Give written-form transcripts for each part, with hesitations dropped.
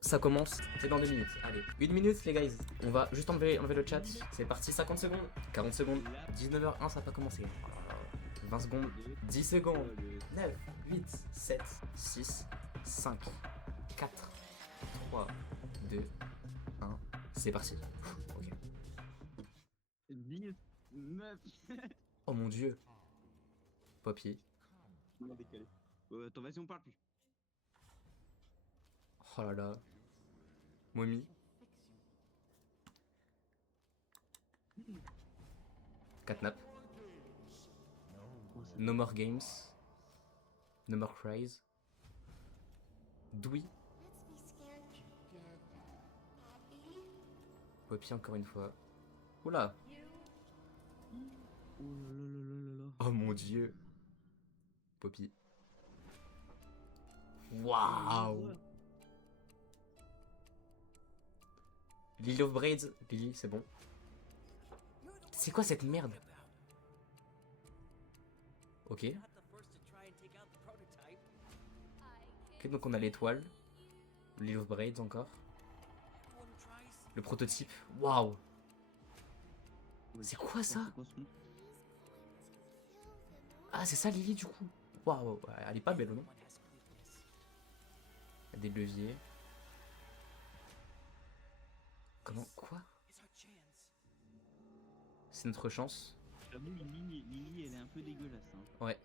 Ça commence, c'est dans 2 minutes. Allez, 1 minute les guys. On va juste enlever le chat. C'est parti, 50 secondes, 40 secondes, 19h01, ça n'a pas commencé. 20 secondes, 10 secondes, 9, 8, 7, 6, 5, 4, 3, 2, 1. C'est parti. Ok. 10, 9. Oh mon dieu. Poppy. On a décalé. Attends, vas-y, on parle plus. Oh là là. Mommy. Catnap. No more games. No more cries. Dewey. Poppy encore une fois. Oula. Oh là là là là là là. Oh mon dieu. Poppy. Waouh. Lily of Braids. Lily, c'est bon. C'est quoi cette merde? Ok. Ok, donc on a l'étoile. Lily of Braids encore. Le prototype. Waouh. C'est quoi ça? C'est quoi ce nom? Ah, c'est ça Lily du coup. Waouh. Elle est pas belle, non? Des leviers. Comment? Quoi? C'est notre chance. J'avoue, Lily, elle est un peu dégueulasse. Hein. Ouais.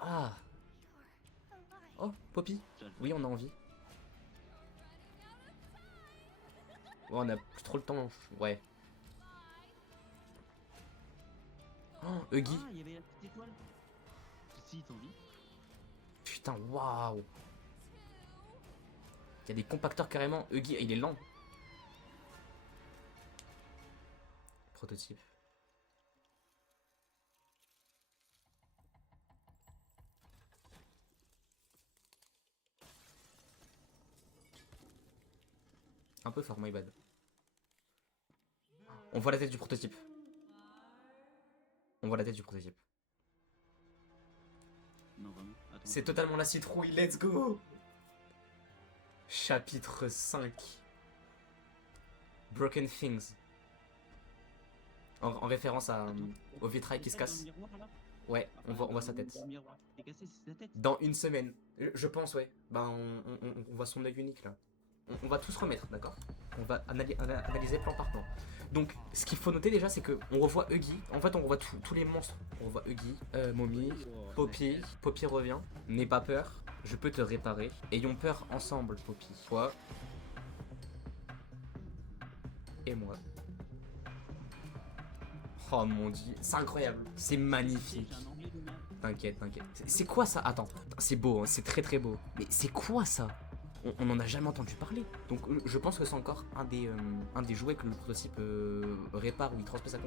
Ah. Oh, Poppy. Oui, on a envie. Ouais, on a plus trop le temps. Ouais. Oh, Huggy. Ah, il y avait la petite étoile. Si, t'as envie. Putain, waouh. Il y a des compacteurs carrément. Huggy, il est lent. Prototype. Un peu fort, my bad. On voit la tête du prototype. On voit la tête du prototype. Non, vraiment. Attends. C'est totalement la citrouille, let's go. Chapitre 5. Broken Things. En référence à, au vitrail qui se casse. Ouais, on voit sa tête. Le miroir qui est cassé, c'est sa tête. Dans une semaine. Je pense, ouais. Ben, on voit son œil unique là. On va tous remettre, d'accord? On va analyser plan par plan. Donc, ce qu'il faut noter déjà, c'est que on revoit Huggy. En fait, on revoit tous les monstres. On revoit Huggy, Mommy, Poppy. Poppy revient. N'aie pas peur. Je peux te réparer. Ayons peur ensemble, Poppy. Toi et moi. Oh mon dieu, c'est incroyable. C'est magnifique. T'inquiète, t'inquiète. C'est quoi ça? Attends, c'est beau, hein, c'est très très beau. Mais c'est quoi ça? On en a jamais entendu parler. Donc je pense que c'est encore un des jouets que le prototype répare ou il transmet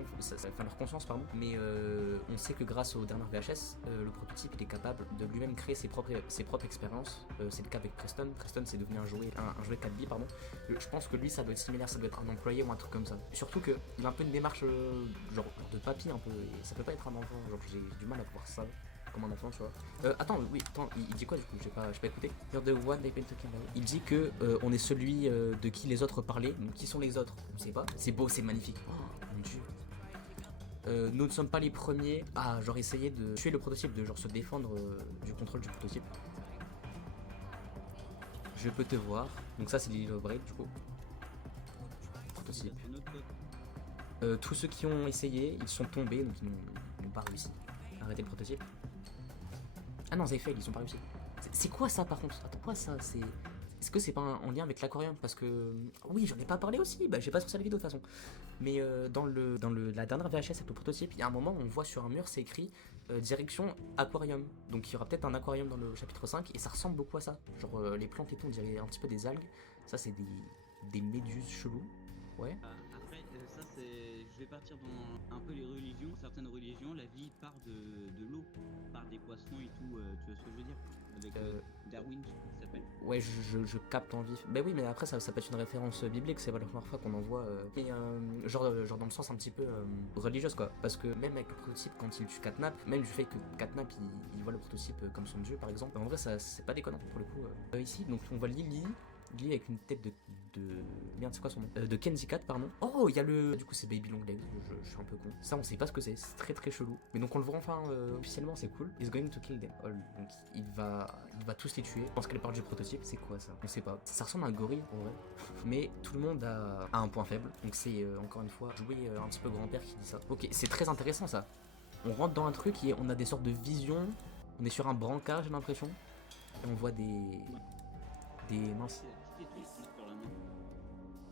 leur conscience, pardon. Mais on sait que grâce aux dernières VHS, le prototype il est capable de lui-même créer ses propres expériences. C'est le cas avec Preston. Preston c'est devenu un jouet 4B, pardon. Je pense que lui ça doit être similaire, ça doit être un employé ou un truc comme ça. Surtout qu'il a un peu une démarche genre de papy un peu. Et ça peut pas être un enfant, genre j'ai du mal à voir ça comme un enfant, tu vois. Attends, oui, attends, il dit quoi du coup? J'ai pas écouté. You're the one they've been talking about. Il dit que on est celui de qui les autres parlaient. Donc qui sont les autres? On sait pas. C'est beau, c'est magnifique. Oh mon dieu. Nous ne sommes pas les premiers à genre essayer de tuer le prototype, de genre se défendre du contrôle du prototype. Je peux te voir. Donc ça c'est Lily of Braid du coup. Prototype. Tous ceux qui ont essayé, ils sont tombés, donc ils n'ont pas réussi. Arrêtez le prototype. Ah non, fail, ils ont pas réussi. C'est quoi ça par contre? Attends, quoi ça? Est-ce que c'est pas en lien avec l'aquarium? Parce que... Oui, j'en ai pas parlé aussi, bah j'ai pas sur la vidéo de toute façon. Mais dans la dernière VHS avec le prototype, il y a un moment où on voit sur un mur, c'est écrit direction aquarium. Donc il y aura peut-être un aquarium dans le chapitre 5 et ça ressemble beaucoup à ça. Genre les plantes et tout, on dirait un petit peu des algues. Ça c'est des méduses cheloues. Ouais. Après, ça c'est... Je vais partir dans un peu les religions. Certaines religions, la vie part de l'eau, part des poissons et tout, tu vois ce que je veux dire? Avec Darwin, je crois qu'il s'appelle. Ouais, je capte en vif. Bah oui, mais après, ça peut être une référence biblique, c'est pas la première fois qu'on en voit. Mais genre dans le sens un petit peu religieuse, quoi. Parce que même avec le prototype, quand il tue Catnap, même du fait que Catnap il voit le prototype comme son dieu, par exemple, en vrai, ça c'est pas déconnant pour le coup. Ici, donc on voit Lily, Lily avec une tête de... Merde, c'est quoi son nom de Kenzie Cat, pardon. Oh, il y a le... Du coup, c'est Baby Long Legs, je suis un peu con. Ça, on sait pas ce que c'est très très chelou. Mais donc, on le voit enfin officiellement, c'est cool. He's going to kill them all. Donc, il va tous les tuer. Je pense qu'elle part du prototype, c'est quoi ça? On sait pas. Ça ressemble à un gorille, en vrai. Mais tout le monde a un point faible. Donc, c'est encore une fois jouer un petit peu grand-père qui dit ça. Ok, c'est très intéressant ça. On rentre dans un truc et on a des sortes de visions. On est sur un brancard, j'ai l'impression. Et on voit des minces.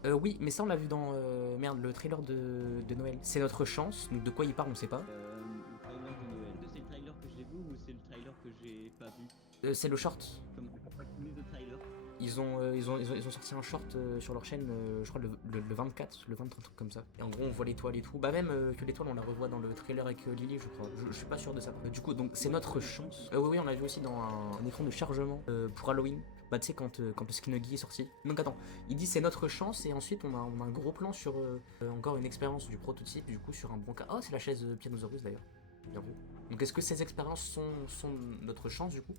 Oui, mais ça on l'a vu dans merde, le trailer de Noël. C'est notre chance. Donc de quoi il parle, on sait pas. Le trailer de Noël. C'est le trailer que j'ai vu ou c'est le trailer que j'ai pas vu? C'est le short. Comme de trailer. Ils ont sorti un short sur leur chaîne, je crois le 24, le 23, un truc comme ça. Et en gros, on voit l'étoile et tout. Bah, même que l'étoile, on la revoit dans le trailer avec Lily, je crois. Je suis pas sûr de ça. Du coup, donc c'est notre chance. Oui, on l'a vu aussi dans un écran de chargement pour Halloween. Bah, tu sais, quand le Skinoggy est sorti. Donc, attends, il dit c'est notre chance, et ensuite, on a un gros plan sur encore une expérience du prototype, du coup, sur un brancard. Oh, c'est la chaise Pianosaurus d'ailleurs. Bien vu. Donc, est-ce que ces expériences sont notre chance, du coup?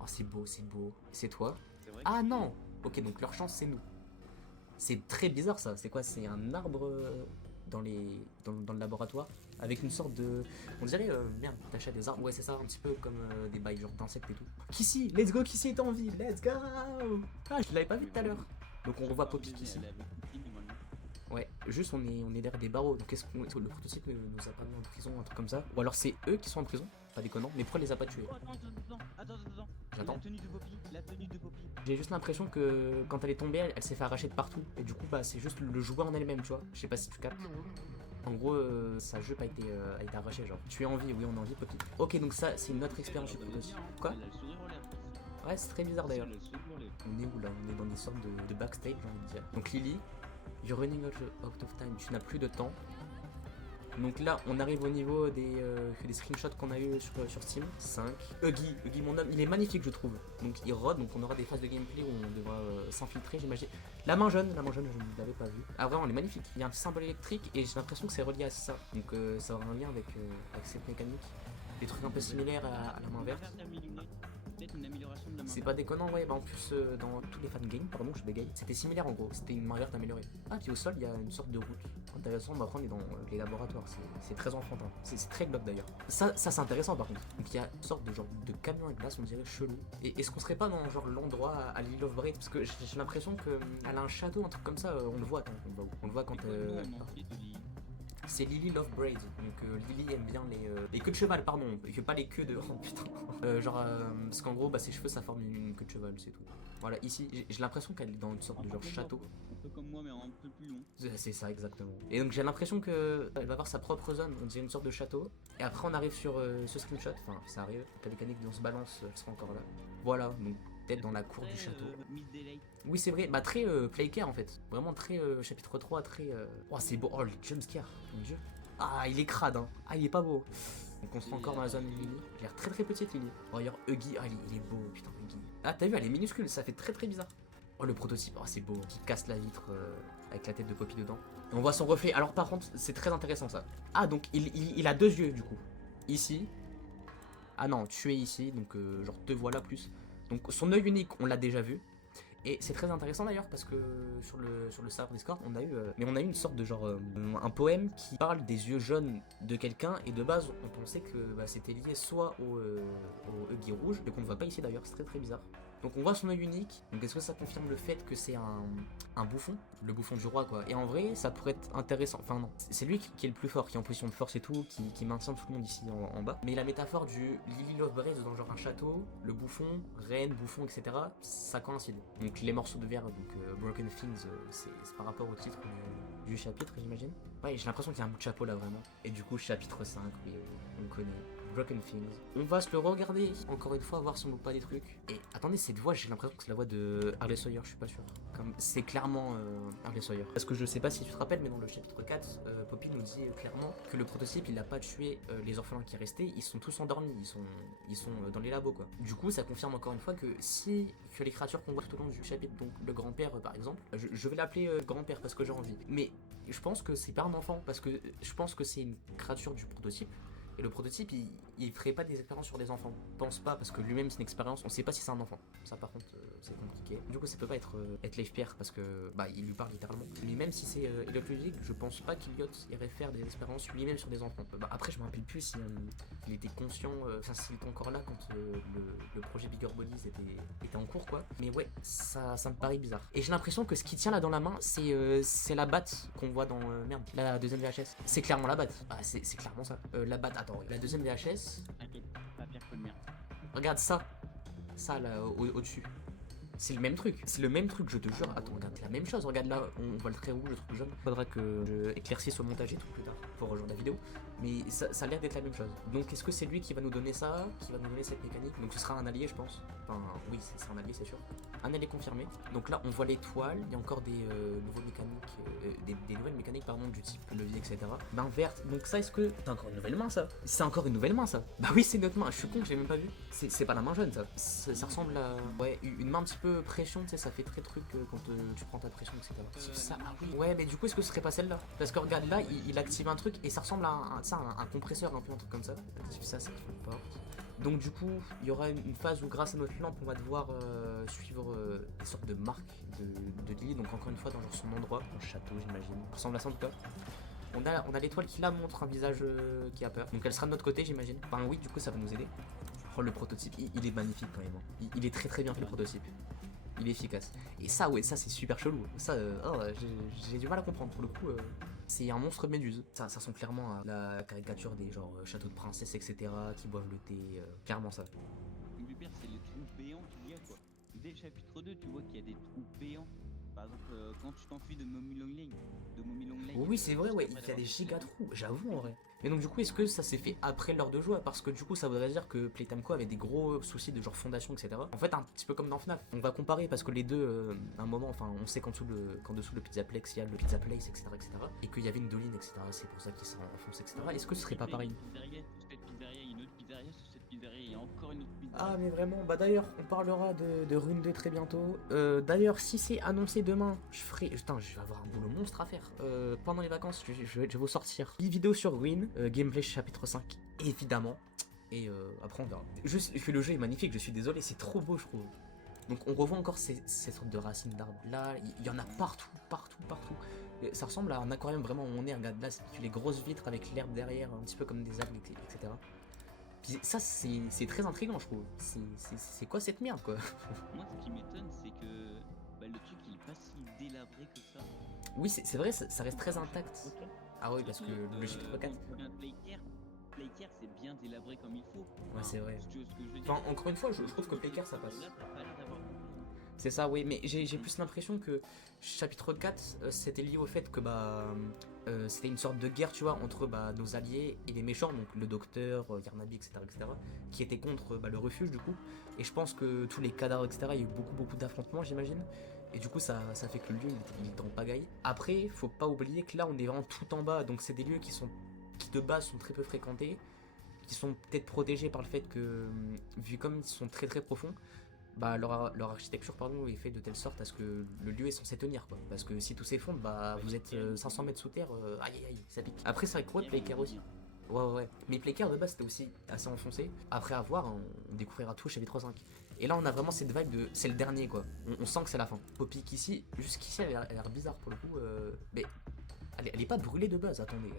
Oh, c'est beau, c'est beau. C'est toi? Ah non! Ok, donc leur chance, c'est nous. C'est très bizarre ça. C'est quoi? C'est un arbre dans le laboratoire avec une sorte de... On dirait, merde, t'achètes des arbres. Ouais, c'est ça, un petit peu comme des bails genre d'insectes et tout. Kissy, let's go, Kissy est en vie, let's go! Ah, je l'avais pas vu tout à l'heure. Donc on revoit Poppy Kissy. Ouais, juste on est derrière des barreaux. Donc est-ce que le prototype nous a pas mis en prison, un truc comme ça? Ou alors c'est eux qui sont en prison? Pas déconnant, mais pourquoi elle les a pas tués? Attends. J'attends. La tenue de Poppy. J'ai juste l'impression que quand elle est tombée, elle s'est fait arracher de partout. Et du coup, bah c'est juste le jouet en elle-même, tu vois. Je sais pas si tu captes. En gros, sa jupe a été arrachée, genre. Tu es en vie, oui, on est en vie, Poppy. Ok, donc ça, c'est une autre expérience du prototype. Quoi? Ouais, c'est très bizarre d'ailleurs. On est où là? On est dans des sortes de backstage, j'ai envie de dire. Donc Lily, you're running out of time. Tu n'as plus de temps. Donc là, on arrive au niveau des screenshots qu'on a eu sur Steam. 5. Huggy, mon homme, il est magnifique, je trouve. Donc il rôde, donc on aura des phases de gameplay où on devra s'infiltrer, j'imagine. La main jaune, je ne l'avais pas vue. Ah, vraiment, elle est magnifique. Il y a un petit symbole électrique et j'ai l'impression que c'est relié à ça. Donc ça aura un lien avec cette mécanique. Des trucs un peu similaires à la main verte. Une amélioration de la main. C'est pas déconnant, ouais. Bah en plus, dans tous les fangames, pardon, je bégaye, c'était similaire en gros. C'était une main verte améliorée. Ah, puis au sol, il y a une sorte de route. Intéressant, on va prendre dans les laboratoires. C'est très enfantin. C'est très bloc d'ailleurs. Ça c'est intéressant par contre. Donc il y a une sorte de genre de camion avec glace, on dirait chelou. Et est-ce qu'on serait pas dans genre l'endroit à Lily of Braid? Parce que j'ai l'impression qu'elle a un château, un truc comme ça. On le voit, attends, on le voit quand. C'est Lily Love Braids, donc Lily aime bien les queues de cheval, pardon, et pas les queues de... Oh putain. Parce qu'en gros, bah, ses cheveux ça forme une queue de cheval, c'est tout. Voilà, ici, j'ai l'impression qu'elle est dans une sorte de genre château. Un peu comme moi, mais un peu plus long. C'est ça, exactement. Et donc j'ai l'impression qu'elle va avoir sa propre zone, on dirait une sorte de château. Et après, on arrive sur ce screenshot, enfin, ça arrive, la mécanique on se balance, elle sera encore là. Voilà, donc peut-être dans la cour du château. Oui, c'est vrai, bah très Playcare en fait. Vraiment très chapitre 3, très. Oh, c'est beau. Oh, le jumpscare, mon dieu. Ah, il est crade, hein. Ah, il est pas beau. Donc on sera encore dans la zone Lily. Elle a l'air très très petite, Lily. Oh, regarde, Huggy. Ah, il est beau, putain, Huggy. Ah, t'as vu, elle est minuscule, ça fait très très bizarre. Oh, le prototype, oh, c'est beau. Qui casse la vitre avec la tête de Poppy dedans. Et on voit son reflet. Alors, par contre, c'est très intéressant ça. Ah, donc il a deux yeux du coup. Ici. Ah non, tu es ici, donc genre te voilà plus. Donc son œil unique, on l'a déjà vu. Et c'est très intéressant d'ailleurs parce que sur le serveur Discord, on a eu une sorte de genre un poème qui parle des yeux jaunes de quelqu'un et de base on pensait que bah, c'était lié soit au Huggy rouge, et qu'on ne voit pas ici d'ailleurs, c'est très très bizarre. Donc on voit son œil unique, donc est-ce que ça confirme le fait que c'est un bouffon, le bouffon du roi quoi. Et en vrai ça pourrait être intéressant, enfin non, c'est lui qui est le plus fort, qui est en position de force et tout, qui maintient tout le monde ici en bas. Mais la métaphore du Lily Love Braid dans genre un château, le bouffon, reine, bouffon etc, ça coïncide. Donc les morceaux de verre, donc Broken Things, c'est par rapport au titre du chapitre j'imagine. Ouais, j'ai l'impression qu'il y a un bout de chapeau là vraiment. Et du coup chapitre 5, oui, on connaît. Broken Things. On va se le regarder encore une fois, voir si on loupe pas des trucs. Et attendez, cette voix, j'ai l'impression que c'est la voix de Harley Sawyer, je suis pas sûr. C'est clairement Harley Sawyer. Parce que je sais pas si tu te rappelles, mais dans le chapitre 4, Poppy nous dit clairement que le prototype il a pas tué les orphelins qui restaient, ils sont tous endormis, ils sont dans les labos quoi. Du coup, ça confirme encore une fois que que les créatures qu'on voit tout au long du chapitre, donc le grand-père par exemple, je vais l'appeler grand-père parce que j'ai envie. Mais je pense que c'est pas un enfant, parce que je pense que c'est une créature du prototype. Et le prototype, il ferait pas des expériences sur des enfants. Je pense pas, parce que lui-même c'est une expérience, on sait pas si c'est un enfant. Ça par contre c'est compliqué. Du coup ça peut pas être Leif Pierre parce que bah il lui parle littéralement. Mais même si c'est Elliot Ludwig, je pense pas qu'Elliot irait faire des expériences lui-même sur des enfants. Bah, après je me rappelle plus si il était conscient, enfin s'il était encore là quand le projet Bigger Bodies était en cours quoi. Mais ouais, ça me paraît bizarre. Et j'ai l'impression que ce qu'il tient là dans la main, c'est la batte qu'on voit dans merde, la deuxième VHS. C'est clairement la batte. Ah c'est clairement ça. La batte, attends, la deuxième VHS. T'inquiète, pas pire que le mien. Regarde ça. Ça là au-dessus. C'est le même truc, je te jure. Attends, regarde, c'est la même chose. Regarde là, on voit le trait rouge, le truc jaune. Faudra que je éclaircisse au montage et tout plus tard pour rejoindre la vidéo. Mais ça a l'air d'être la même chose. Donc est-ce que c'est lui qui va nous donner ça, qui va nous donner cette mécanique? Donc ce sera un allié, je pense. Enfin, oui, c'est un allié, c'est sûr. Un allié confirmé. Donc là, on voit l'étoile. Il y a encore des nouvelles mécaniques, des nouvelles mécaniques pardon, du type levier, etc. Main verte. Donc ça, est-ce que c'est encore une nouvelle main ça? C'est encore une nouvelle main ça? Bah oui, c'est notre main. Je suis con, je l'ai même pas vu. C'est pas la main jaune ça. Ça ressemble à ouais une main un petit peu pression, tu sais, ça fait très truc quand tu prends ta pression, etc. C'est ça, ah oui. Ouais, mais du coup, est-ce que ce serait pas celle-là? Parce que regarde là, il active un truc et ça ressemble à un compresseur, un peu un truc comme ça. Ça fout pas. Donc du coup, il y aura une phase où grâce à notre lampe, on va devoir suivre des sortes de marques de Lily. Donc encore une fois, dans genre son endroit, dans le château, j'imagine. Ça ressemble à ça en tout cas. On a l'étoile qui là montre un visage qui a peur. Donc elle sera de notre côté, j'imagine. Enfin oui, du coup, ça va nous aider. Oh, le prototype, il est magnifique quand même. Il est très très bien fait le prototype. Il est efficace. Et ça, ouais, ça c'est super chelou. Ça, j'ai du mal à comprendre pour le coup. C'est un monstre méduse. Ça ressemble clairement à la caricature des genre châteaux de princesse, etc. qui boivent le thé. Clairement ça. Le pire, c'est les trous béants qu'il y a quoi. Dès le chapitre 2, tu vois qu'il y a des trous béants. Par exemple, quand tu t'enfuis de Mommy Long Lane. Oui, c'est vrai, ouais, il y a des giga trous, j'avoue en vrai. Mais donc, du coup, est-ce que ça s'est fait après l'heure de jeu? Parce que du coup, ça voudrait dire que Playtime Co avait des gros soucis de genre fondation, etc. En fait, un petit peu comme dans FNAF. On va comparer parce que les deux, à un moment, enfin, on sait qu'en dessous, dessous le Pizzaplex, il y a le Pizza Place, etc. Et qu'il y avait une doline, etc. C'est pour ça qu'ils s'enfoncent, etc. Est-ce que ce serait pas pareil? Cette pizzeria, il y a une autre pizzeria, sur cette pizzeria, il y a encore une autre pizzeria. Ah mais vraiment, bah d'ailleurs on parlera de Rune 2 très bientôt. D'ailleurs si c'est annoncé demain, putain, je vais avoir un boulot monstre à faire. Pendant les vacances, je vais vous sortir une vidéo sur Ruin, gameplay chapitre 5, évidemment. Et après on verra. Juste que le jeu est magnifique, je suis désolé, c'est trop beau je trouve. Donc on revoit encore ces sortes de racines d'arbres. Là, il y en a partout. Ça ressemble à un aquarium vraiment où on est, regarde là, c'est les grosses vitres avec l'herbe derrière, un petit peu comme des algues, etc. Puis ça, c'est très intriguant, je trouve. C'est quoi cette merde, quoi? Moi, ce qui m'étonne, c'est que le truc, il est pas si délabré que ça. Oui, c'est vrai, ça reste très intact. Ah oui, parce que le chapitre 4. Playcare, c'est bien délabré comme il faut. Ouais, c'est vrai. Si tu vois ce que je veux dire. Enfin, encore une fois, je trouve que Playcare, ça passe. Là, t'as pas l'air d'avoir. C'est ça, oui, mais j'ai plus l'impression que chapitre 4, c'était lié au fait que c'était une sorte de guerre, tu vois, entre nos alliés et les méchants, donc le docteur, Yarnaby, etc., qui étaient contre le refuge, du coup. Et je pense que tous les cadavres, etc., il y a eu beaucoup d'affrontements, j'imagine. Et du coup, ça fait que le lieu, il est en pagaille. Après, faut pas oublier que là, on est vraiment tout en bas, donc c'est des lieux qui de base sont très peu fréquentés, qui sont peut-être protégés par le fait que, vu comme ils sont très profonds, leur architecture est faite de telle sorte à ce que le lieu est censé tenir quoi. Parce que si tout s'effondre, vous êtes 500 mètres sous terre, aïe, ça pique. Après c'est vrai que Playcare aussi. Ouais. Mais Playcare de base c'était aussi assez enfoncé. Après avoir, on découvrira tout au chapitre 5. Et là on a vraiment cette vibe de c'est le dernier quoi. On sent que c'est la fin. Poppy ici, jusqu'ici elle a l'air bizarre pour le coup. Mais elle est pas brûlée de base, attendez.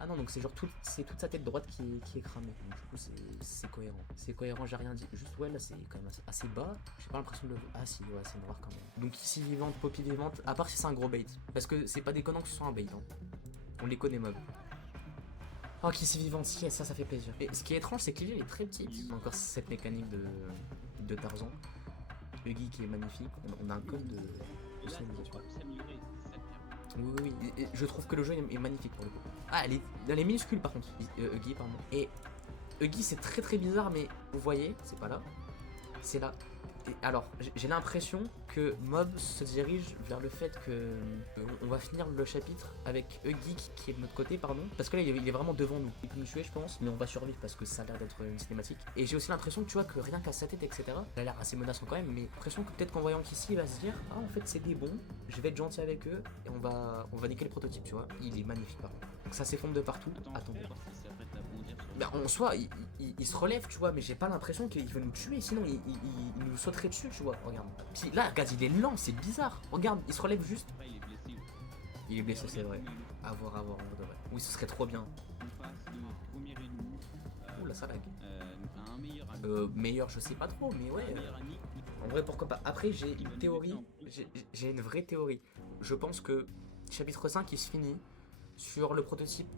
Ah non, donc c'est genre c'est toute sa tête droite qui est cramée. Donc du coup c'est cohérent. C'est cohérent, j'ai rien dit. Juste ouais là c'est quand même assez bas. J'ai pas l'impression de le. Ah si, ouais, c'est noir quand même. Donc ici vivante, Poppy vivante, à part si c'est un gros bait. Parce que c'est pas déconnant que ce soit un bait. Hein. On les connaît mobs. Oh qu'ici vivante, si, ça fait plaisir. Et ce qui est étrange c'est que l'île est très petite. Encore cette mécanique de Tarzan. Huggy qui est magnifique. On a un code de oui, et je trouve que le jeu est magnifique pour le coup. Ah, elle est minuscule par contre, Huggy, pardon. Et Huggy, c'est très bizarre, mais vous voyez, c'est pas là, c'est là. Et alors, j'ai l'impression que Mob se dirige vers le fait que on va finir le chapitre avec Huggy qui est de notre côté, pardon. Parce que là, il est vraiment devant nous. Il peut nous tuer, je pense, mais on va survivre parce que ça a l'air d'être une cinématique. Et j'ai aussi l'impression que tu vois que rien qu'à sa tête, etc., il a l'air assez menaçant quand même, mais j'ai l'impression que peut-être qu'en voyant qu'ici, il va se dire, ah, en fait, c'est des bons, je vais être gentil avec eux, et on va niquer le prototype, tu vois. Il est magnifique, par contre. Donc ça s'effondre de partout. Attendez. Bah, en soi, il se relève, tu vois, mais j'ai pas l'impression qu'il veut nous tuer, sinon il nous sauterait dessus, tu vois, regarde. Puis là, regarde, il est lent, c'est bizarre. Regarde, il se relève juste. Après, il est blessé. Il est blessé, c'est vrai. Regarde À voir, en vrai de vrai. Oui, ce serait trop bien. on passe de premier ennemi Ouh, là, ça lag. à un meilleur ami. Meilleur, je sais pas trop, mais ouais. Un meilleur ami. En vrai, pourquoi pas. Après, j'ai Qui va une nous théorie. laisser en plus. J'ai une vraie théorie. Je pense que chapitre 5, il se finit sur le prototype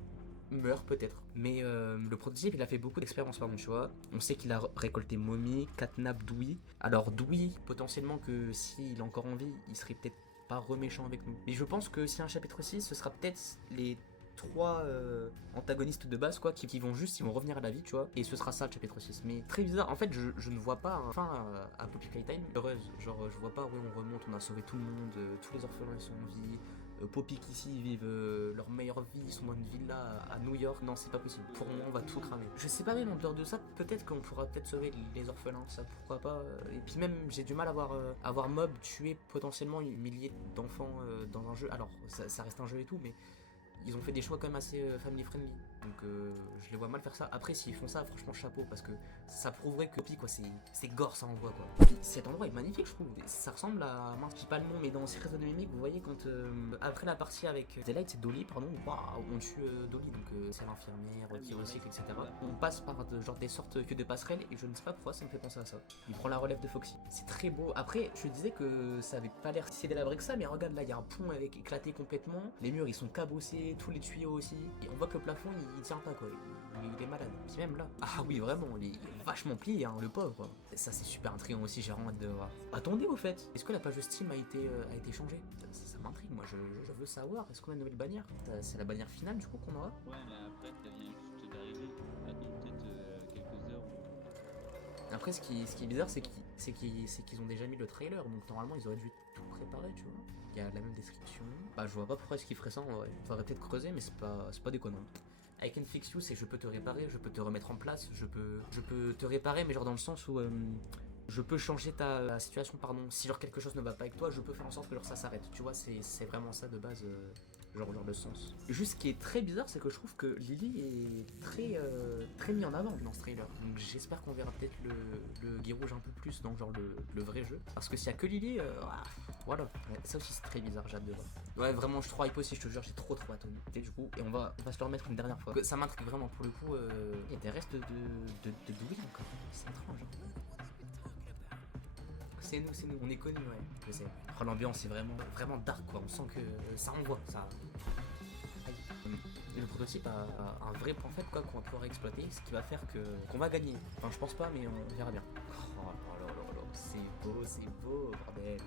meurt peut-être. Mais le prototype, il a fait beaucoup d'expériences, pardon, tu vois. On sait qu'il a récolté Mommy, Catnap, Dewey. Alors Dewey, potentiellement que s'il est encore en vie, il serait peut-être pas reméchant avec nous. Mais je pense que si un chapitre 6, ce sera peut-être les 3 antagonistes de base, quoi, qui vont juste, ils vont revenir à la vie, tu vois. Et ce sera ça le chapitre 6. Mais très bizarre, en fait, je ne vois pas un fin à Poppy Playtime heureuse. Genre, je vois pas, oui, on remonte, on a sauvé tout le monde, tous les orphelins ils sont en vie. Poppy ici ils vivent leur meilleure vie, ils sont dans une villa à New York. Non, c'est pas possible. Pour moi, on va tout cramer. Je sais pas, même en dehors de ça, peut-être qu'on pourra peut-être sauver les orphelins, ça pourquoi pas. Et puis même, j'ai du mal à voir Mob tuer potentiellement milliers d'enfants dans un jeu. Alors, ça reste un jeu et tout, mais ils ont fait des choix quand même assez family friendly. Donc je les vois mal faire ça. Après, s'ils font ça, franchement, chapeau, parce que ça prouverait que Poppy, quoi, c'est gore, ça envoie, quoi. Puis, cet endroit est magnifique, je trouve. Ça ressemble à, mince, je dis pas le nom, mais dans Secrets of the Mimic, vous voyez, quand après la partie avec Delight, c'est Dolly, pardon, waouh, on tue Dolly, donc c'est l'infirmière qui recycle, etc. On passe par genre des sortes que de passerelles, et je ne sais pas pourquoi ça me fait penser à ça. Il prend la relève de Foxy. C'est très beau. Après, je disais que ça avait pas l'air si délabré que ça, mais regarde, là, il y a un pont avec éclaté complètement. Les murs, ils sont cabossés, tous les tuyaux aussi. Et on voit que le plafond, il tient pas, quoi. Il est malade. Puis même là. Ah oui, vraiment, il est vachement plié, hein, le pauvre, quoi. Ça, c'est super intriguant aussi, j'ai vraiment hâte de voir. Attendez, au fait, est-ce que la page Steam a été changée? Ça m'intrigue, moi, je veux savoir. Est-ce qu'on a une nouvelle bannière? C'est la bannière finale, du coup, qu'on aura? Ouais, là, après, ça vient juste d'arriver. Attends peut-être quelques heures. Après, ce qui est bizarre, c'est qu'ils ont déjà mis le trailer, donc normalement, ils auraient dû tout préparer, tu vois. Il y a la même description. Bah, je vois pas pourquoi est-ce qu'ils feraient ça en vrai. Faudrait peut-être creuser, mais c'est pas déconnant. I can fix you, c'est je peux te réparer, je peux te remettre en place, je peux te réparer, mais genre dans le sens où je peux changer ta situation, pardon. Si genre quelque chose ne va pas avec toi, je peux faire en sorte que genre ça s'arrête. Tu vois, c'est vraiment ça de base, genre le sens. Juste ce qui est très bizarre, c'est que je trouve que Lily est très mis en avant dans ce trailer. Donc j'espère qu'on verra peut-être le Guy Rouge un peu plus dans genre le vrai jeu. Parce que s'il y a que Lily, voilà. Ouais, ça aussi c'est très bizarre, j'ai hâte de voir. Ouais, vraiment, je suis trop hype aussi, je te jure, j'ai trop hâte. Et du coup, on va se le remettre une dernière fois. Ça m'intrigue vraiment pour le coup. Il y a des restes de Dewey encore. C'est étrange. C'est nous, on est connus, ouais, je sais. Oh, l'ambiance est vraiment dark, quoi. On sent que ça envoie, ça. Aïe. Le prototype a un vrai point faible, quoi, qu'on va pouvoir exploiter, ce qui va faire qu'on va gagner. Enfin, je pense pas, mais on verra bien. Oh là là là, c'est beau, bordel.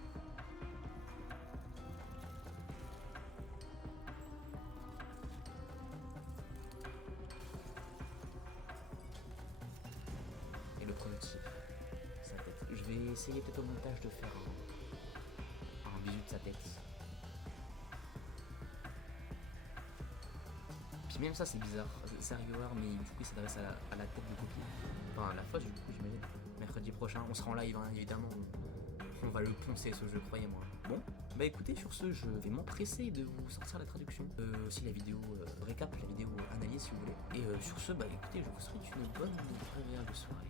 Et le prototype, sa tête. Je vais essayer peut-être au montage de faire un bisu de sa tête. Puis même ça c'est bizarre, c'est rigolo, mais du coup il s'adresse à la tête de Poppy. Enfin à la fois du coup j'imagine. Mercredi prochain, on sera en live hein, évidemment. On va le poncer ce jeu, croyez-moi. Bon, bah écoutez, sur ce, je vais m'empresser de vous sortir la traduction. Aussi la vidéo récap, la vidéo analyse si vous voulez. Et sur ce, bah écoutez, je vous souhaite une bonne et agréable soirée.